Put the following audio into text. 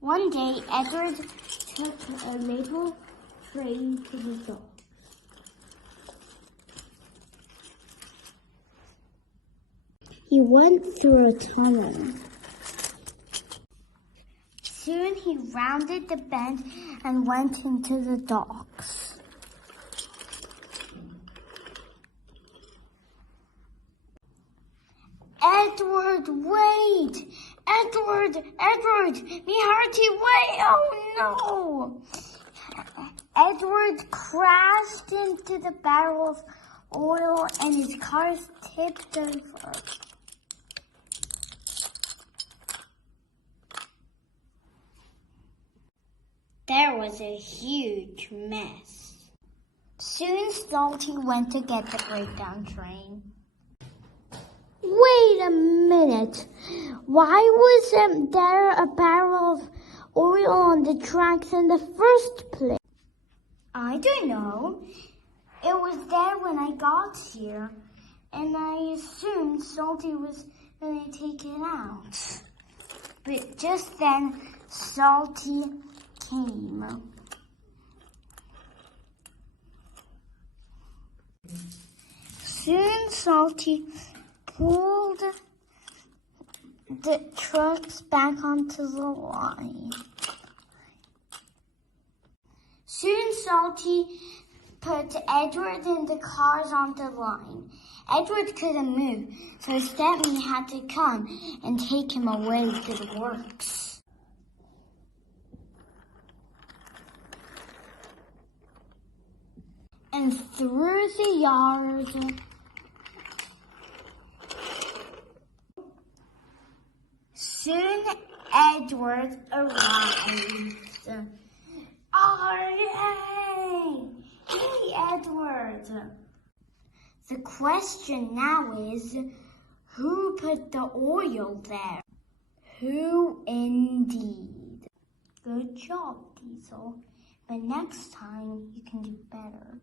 One day, Edward took a maple train to the dock. He went through a tunnel. Soon he rounded the bend and went into the docks. Edward, wait! Edward, me hearty, wait! Oh no! Edward crashed into the barrel of oil and his car tipped over. There was a huge mess. Soon Salty went to get the breakdown train. Wait a minute. Why wasn't there a barrel of oil on the tracks in the first place? I don't know. It was there when I got here, and I assumed Salty was going to take it out. But just then, Salty came. Soon Salty pulled the trucks back onto the line. Soon Salty put Edward and the cars on the line. Edward couldn't move, so Stephanie had to come and take him away to the works. And through the yard, soon Edward arrived. Oh, yay! Hey, Edward! The question now is, who put the oil there? Who indeed? Good job, Diesel. But next time you can do better.